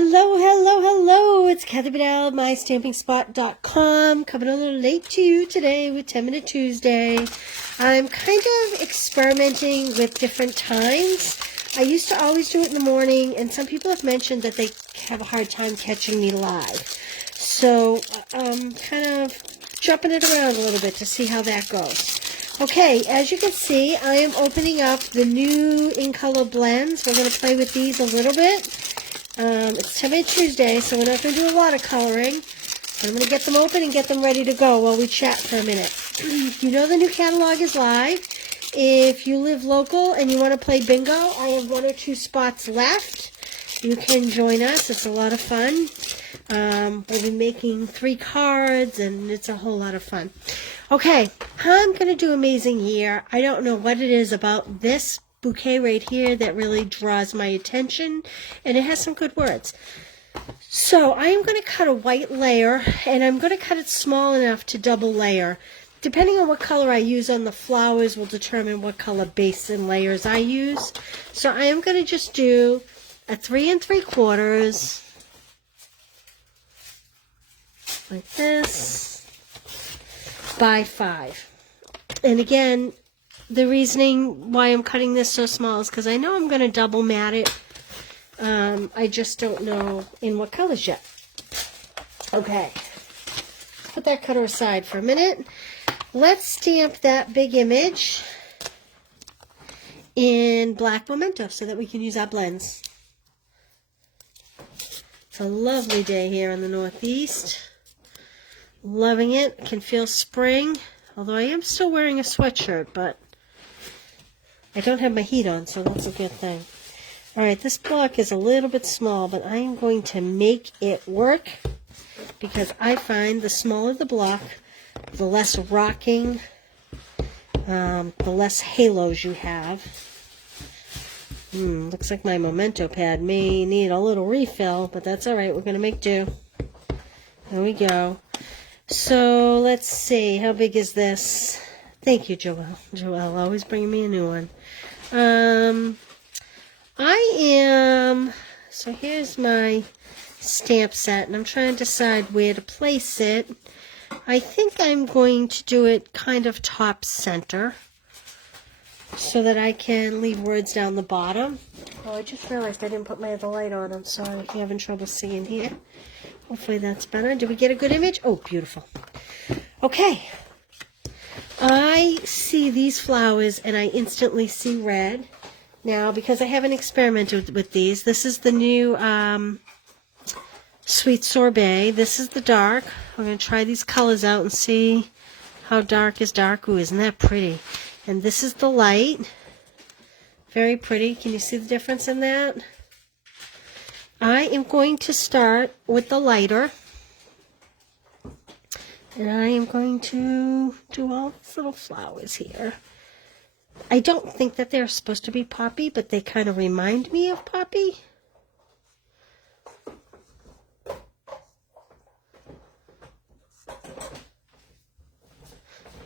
Hello, hello, hello. It's Kathy Bedell, mystampingspot.com. Coming a little late to you today with 10-Minute Tuesday. I'm kind of experimenting with different times. I used to always do it in the morning, and some people have mentioned that they have a hard time catching me live. So I'm kind of jumping it around a little bit to see how that goes. Okay, as you can see, I am opening up the new In Color blends. We're going to play with these a little bit. It's 10-Minute Tuesday, so we're not going to do a lot of coloring. I'm going to get them open and get them ready to go while we chat for a minute. You know the new catalog is live. If you live local and you want to play bingo, I have 1 or 2 spots left. You can join us. It's a lot of fun. We'll be making 3 cards, and it's a whole lot of fun. Okay, I'm going to do Amazing Year. I don't know what it is about this bouquet right here that really draws my attention, and it has some good words. So I am going to cut a white layer, and I'm going to cut it small enough to double layer. Depending on what color I use on the flowers will determine what color base and layers I use. So I am going to just do a 3 3/4 like this by 5. And again, the reasoning why I'm cutting this so small is because I know I'm going to double mat it. I just don't know in what colors yet. Okay, put that cutter aside for a minute. Let's stamp that big image in black memento so that we can use our blends. It's a lovely day here in the Northeast. Loving it. Can feel spring, although I am still wearing a sweatshirt, but I don't have my heat on, so that's a good thing. Alright, this block is a little bit small, but I am going to make it work because I find the smaller the block, the less rocking, the less halos you have. Looks like my memento pad may need a little refill, but that's alright. We're going to make do. There we go. So let's see. How big is this? Thank you, Joelle. Joelle, always bringing me a new one. So here's my stamp set, and I'm trying to decide where to place it. I think I'm going to do it kind of top center so that I can leave words down the bottom. Oh, I just realized I didn't put my other light on. I'm sorry if you're having trouble seeing here. Hopefully that's better. Did we get a good image? Oh, beautiful. Okay. I see these flowers and I instantly see red. Now, because I haven't experimented with these, this is the new Sweet Sorbet. This is the dark. I'm going to try these colors out and see how dark is dark. Ooh, isn't that pretty? And this is the light. Very pretty. Can you see the difference in that? I am going to start with the lighter. And I am going to do all these little flowers here. I don't think that they're supposed to be poppy, but they kind of remind me of poppy.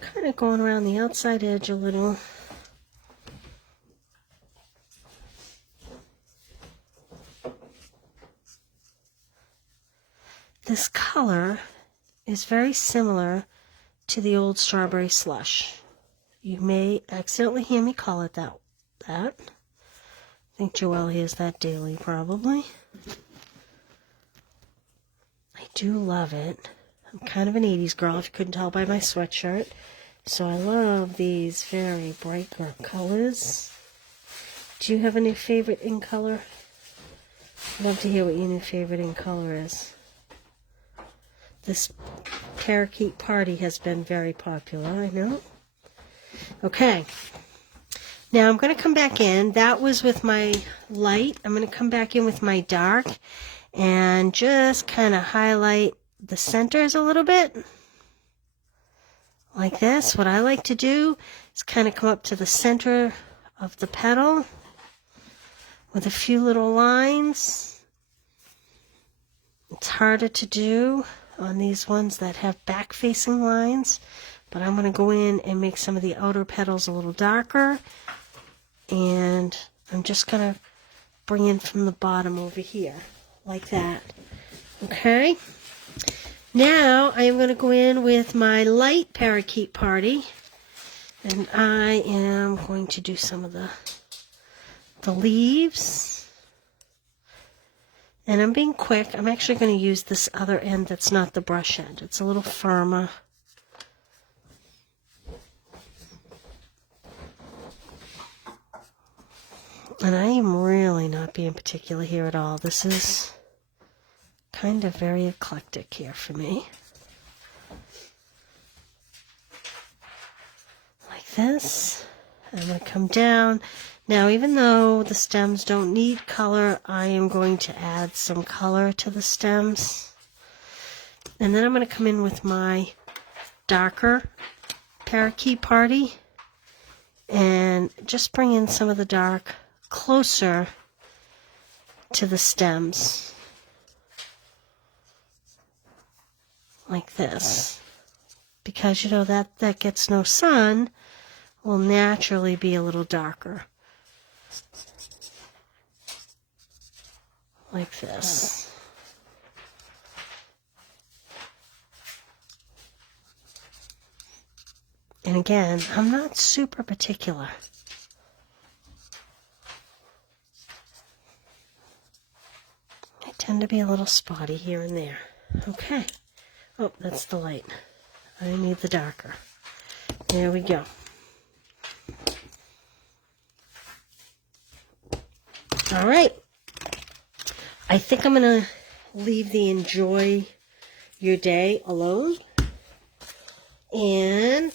Kind of going around the outside edge a little. This color is very similar to the old strawberry slush. You may accidentally hear me call it that. I think Joelle hears that daily, probably. I do love it. I'm kind of an 80s girl, if you couldn't tell by my sweatshirt. So I love these very bright colors. Do you have any favorite in color? I'd love to hear what your new favorite in color is. This parakeet party has been very popular, I know. Okay. Now I'm going to come back in. That was with my light. I'm going to come back in with my dark and just kind of highlight the centers a little bit. Like this. What I like to do is kind of come up to the center of the petal with a few little lines. It's harder to do on these ones that have back-facing lines, but I'm going to go in and make some of the outer petals a little darker, and I'm just going to bring in from the bottom over here like that. Okay. Now I am going to go in with my light parakeet party, and I am going to do some of the leaves. And I'm being quick. I'm actually going to use this other end that's not the brush end. It's a little firmer. And I am really not being particular here at all. This is kind of very eclectic here for me. Like this. I'm going to come down. Now, even though the stems don't need color, I am going to add some color to the stems. And then I'm going to come in with my darker parakeet party and just bring in some of the dark closer to the stems. Like this. Because, you know, that gets no sun will naturally be a little darker. Like this. And again, I'm not super particular. I tend to be a little spotty here and there. Okay. Oh, that's the light. I need the darker. There we go. All right. I think I'm going to leave the enjoy your day alone. And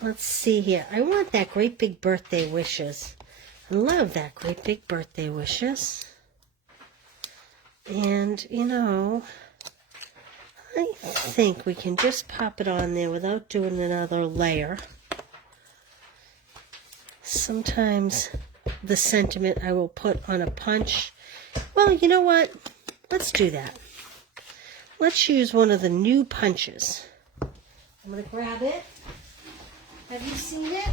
let's see here. I want that great big birthday wishes. I love that great big birthday wishes. And, you know, I think we can just pop it on there without doing another layer. Sometimes the sentiment I will put on a punch. Well, you know what? Let's do that. Let's use one of the new punches. I'm going to grab it. Have you seen it?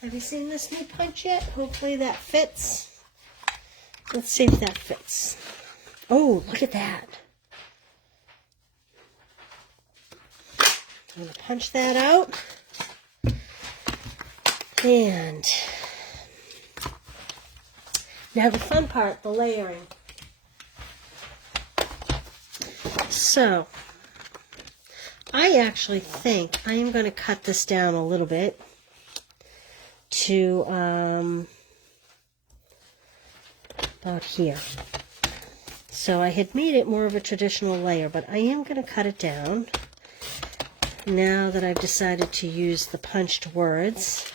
Have you seen this new punch yet? Hopefully that fits. Let's see if that fits. Oh, look at that. I'm going to punch that out. And now the fun part, the layering. So, I actually think I am going to cut this down a little bit to about here. So I had made it more of a traditional layer, but I am going to cut it down now that I've decided to use the punched words.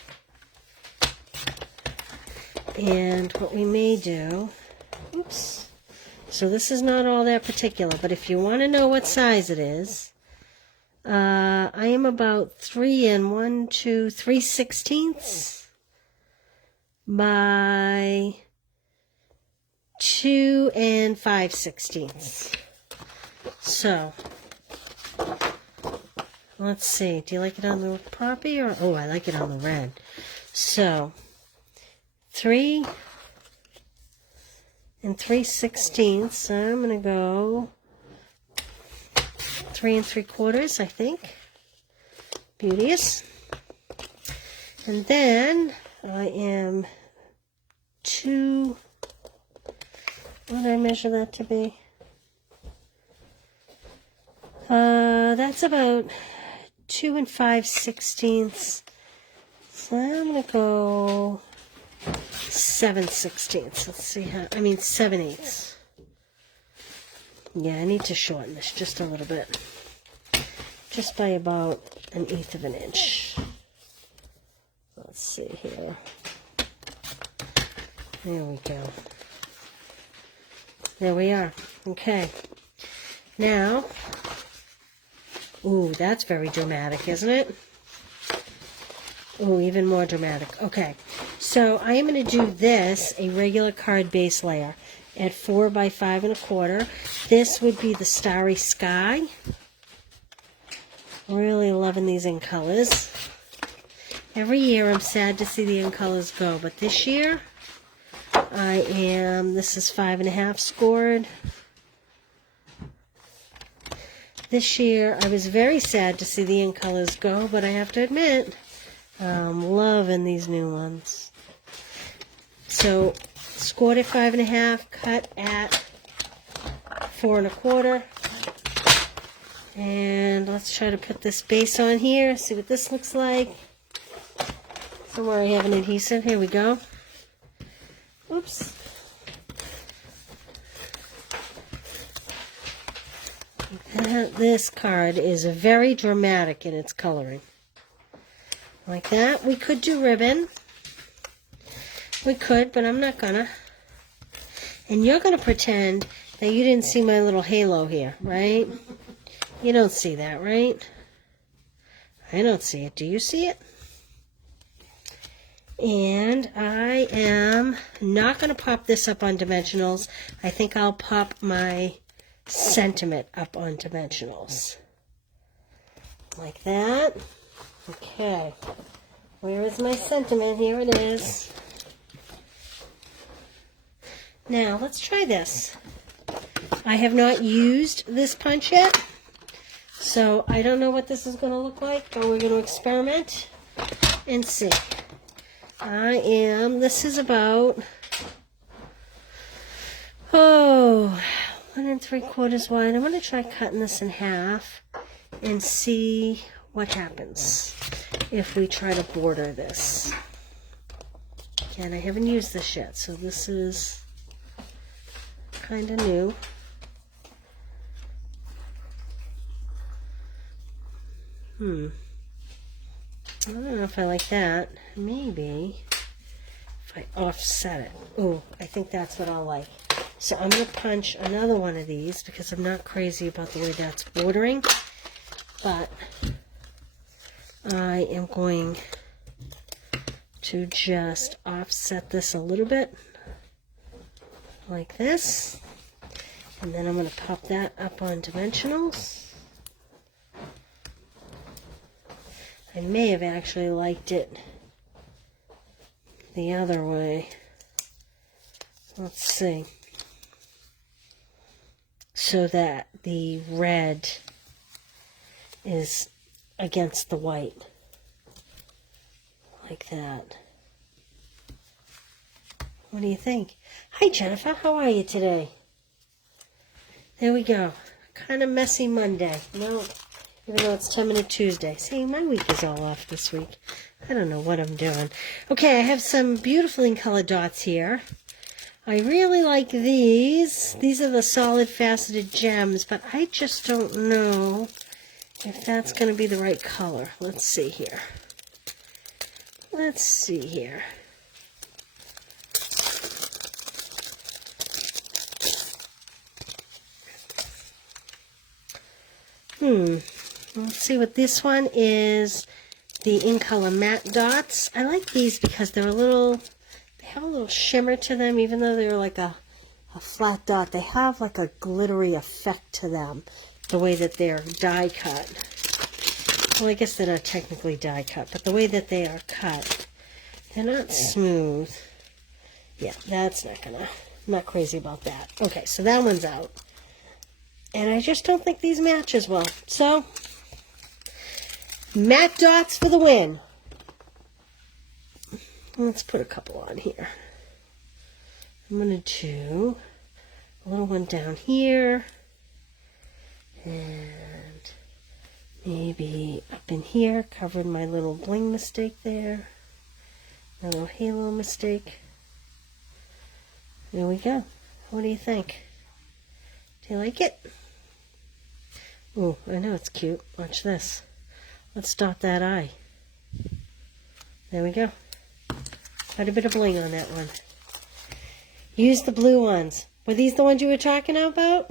And what we may do, oops, so this is not all that particular, but if you want to know what size it is, I am about 3 3/16 by 2 5/16. So, let's see, do you like it on the poppy or, oh, I like it on the red. So, 3 3/16. I'm going to go 3 3/4, I think. Beauteous. And then I am 2, what did I measure that to be? That's about 2 5/16. So I'm going to go 7/16. Let's see how, 7/8. Yeah, I need to shorten this just a little bit. Just by about 1/8 of an inch. Let's see here. There we go. There we are. Okay. Now, ooh, that's very dramatic, isn't it? Ooh, even more dramatic. Okay. So I am going to do this, a regular card base layer, at 4 by 5 1/4. This would be the Starry Sky. Really loving these in colors. Every year I'm sad to see the in colors go, but this year This is 5.5 scored. This year, I was very sad to see the in colors go, but I have to admit, I'm loving these new ones. So, scored at 5.5, cut at 4 1/4. And let's try to put this base on here, see what this looks like. Somewhere I have an adhesive. Here we go. Oops. This card is very dramatic in its coloring. Like that. We could do ribbon. We could, but I'm not gonna. And you're gonna pretend that you didn't see my little halo here, right? You don't see that, right? I don't see it. Do you see it? And I am not going to pop this up on dimensionals. I think I'll pop my sentiment up on dimensionals. Like that. Okay. Where is my sentiment? Here it is. Now, let's try this. I have not used this punch yet, so I don't know what this is going to look like, but we're going to experiment and see. This is about, 1 3/4 wide. I'm going to try cutting this in half and see what happens if we try to border this. Again, I haven't used this yet, so this is kind of new. I don't know if I like that. Maybe if I offset it. Oh, I think that's what I'll like. So I'm going to punch another one of these because I'm not crazy about the way that's bordering. But I am going to just offset this a little bit like this. And then I'm going to pop that up on dimensionals. I may have actually liked it the other way. Let's see. So that the red is against the white. Like that. What do you think? Hi, Jennifer. How are you today? There we go. Kind of messy Monday. No. Even though it's 10-minute Tuesday. See, my week is all off this week. I don't know what I'm doing. Okay, I have some beautiful in color dots here. I really like these. These are the solid faceted gems, but I just don't know if that's going to be the right color. Let's see here. Let's see here. Let's see what this one is. The in color matte dots. I like these because they're they have a little shimmer to them, even though they're like a flat dot. They have like a glittery effect to them, the way that they're die cut. Well, I guess they're not technically die cut, but the way that they are cut, they're not smooth. Yeah, that's I'm not crazy about that. Okay, so that one's out. And I just don't think these match as well. So, matte dots for the win. Let's put a couple on here. I'm going to do a little one down here. And maybe up in here. Covered my little bling mistake there. A little halo mistake. There we go. What do you think? Do you like it? Oh, I know it's cute. Watch this. Let's dot that eye. There we go. Quite a bit of bling on that one. Use the blue ones. Were these the ones you were talking about?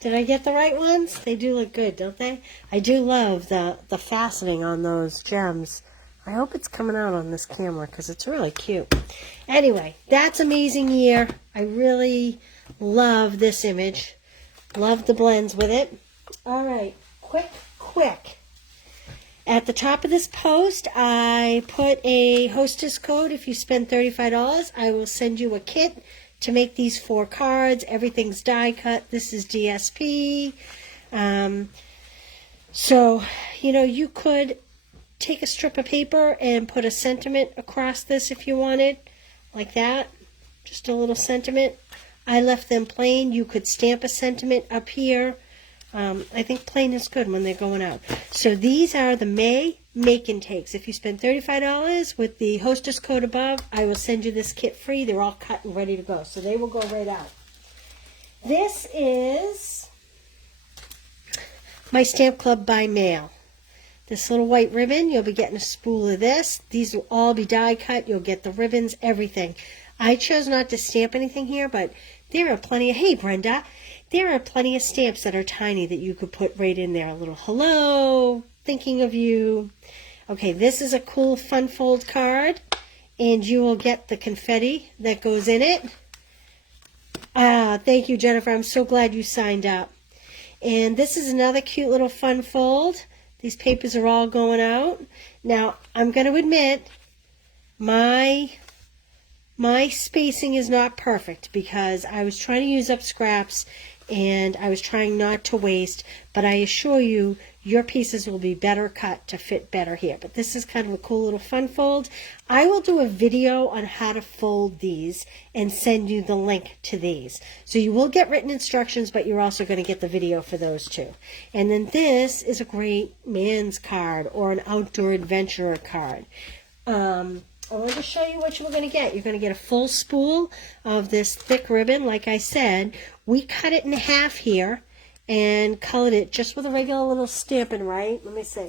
Did I get the right ones? They do look good, don't they? I do love the faceting on those gems. I hope it's coming out on this camera because it's really cute. Anyway, that's Amazing Year. I really love this image. Love the blends with it. All right, quick. At the top of this post, I put a hostess code. If you spend $35, I will send you a kit to make these 4 cards. Everything's die cut. This is DSP. So, you know, you could take a strip of paper and put a sentiment across this if you wanted, like that. Just a little sentiment. I left them plain. You could stamp a sentiment up here. I think plain is good when they're going out. So these are the May make and takes. If you spend $35 with the hostess code above, I will send you this kit free. They're all cut and ready to go. So they will go right out. This is my Stamp Club by mail. This little white ribbon, you'll be getting a spool of this. These will all be die cut. You'll get the ribbons, everything. I chose not to stamp anything here, but there are plenty of, hey Brenda, there are plenty of stamps that are tiny that you could put right in there. A little hello, thinking of you. Okay, this is a cool fun fold card, and you will get the confetti that goes in it. Thank you, Jennifer. I'm so glad you signed up. And this is another cute little fun fold. These papers are all going out. Now, I'm going to admit, my spacing is not perfect because I was trying to use up scraps and I was trying not to waste, but I assure you, your pieces will be better cut to fit better here. But this is kind of a cool little fun fold. I will do a video on how to fold these and send you the link to these. So you will get written instructions, but you're also going to get the video for those too. And then this is a great man's card or an outdoor adventurer card. I want to show you what you're going to get. You're going to get a full spool of this thick ribbon. Like I said, we cut it in half here and colored it just with a regular little Stampin' Right. Let me see.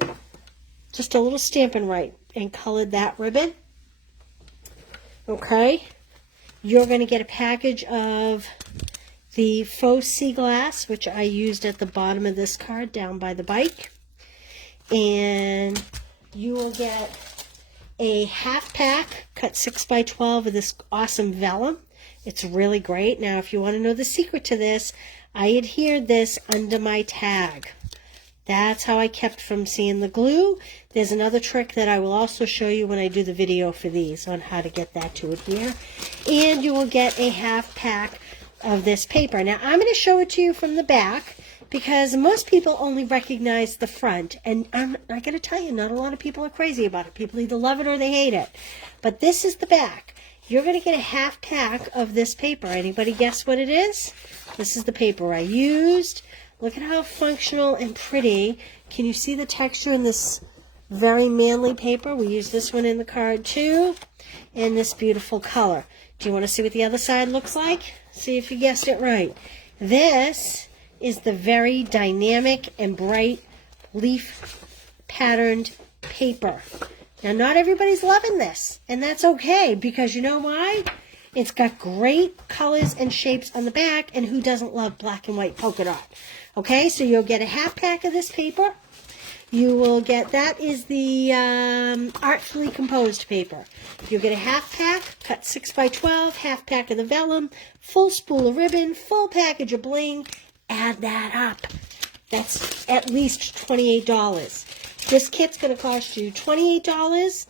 Just a little Stampin' Right and colored that ribbon. Okay. You're going to get a package of the faux sea glass, which I used at the bottom of this card down by the bike. And you will get a half pack cut 6 by 12 of this awesome vellum. It's really great. Now, if you want to know the secret to this, I adhered this under my tag. That's how I kept from seeing the glue. There's another trick that I will also show you when I do the video for these on how to get that to adhere. And you will get a half pack of this paper. Now, I'm going to show it to you from the back, because most people only recognize the front, and I got to tell you, not a lot of people are crazy about it. People either love it or they hate it. But this is the back. You're going to get a half pack of this paper. Anybody guess what it is? This is the paper I used. Look at how functional and pretty. Can you see the texture in this very manly paper? We use this one in the card too, and this beautiful color. Do you want to see what the other side looks like? See if you guessed it right. This is the very dynamic and bright leaf patterned paper. Now, not everybody's loving this, and that's okay, because you know why? It's got great colors and shapes on the back, and who doesn't love black and white polka dot? Okay, so you'll get a half pack of this paper. You will get, that is the artfully composed paper. You'll get a half pack, cut 6 by 12, half pack of the vellum, full spool of ribbon, full package of bling. Add that up. That's at least $28. This kit's going to cost you $28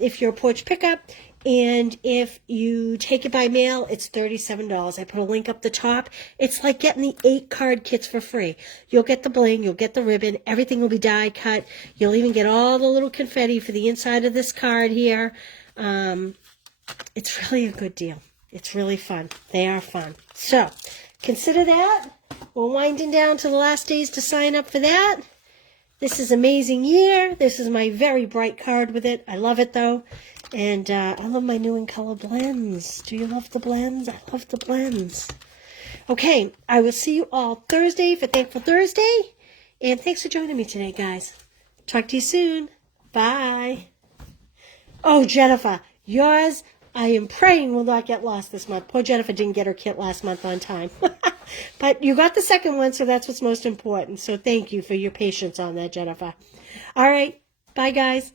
if you're a porch pickup, and if you take it by mail, it's $37. I put a link up the top. It's like getting the 8 card kits for free. You'll get the bling, you'll get the ribbon, everything will be die cut. You'll even get all the little confetti for the inside of this card here. It's really a good deal. It's really fun. They are fun. So, consider that. We're winding down to the last days to sign up for that. This is Amazing Year. This is my very bright card with it. I love it, though. And I love my new in color blends. Do you love the blends? I love the blends. Okay, I will see you all Thursday for Thankful Thursday. And thanks for joining me today, guys. Talk to you soon. Bye. Oh, Jennifer, yours, I am praying, will not get lost this month. Poor Jennifer didn't get her kit last month on time. But you got the second one, so that's what's most important. So thank you for your patience on that, Jennifer. All right. Bye, guys.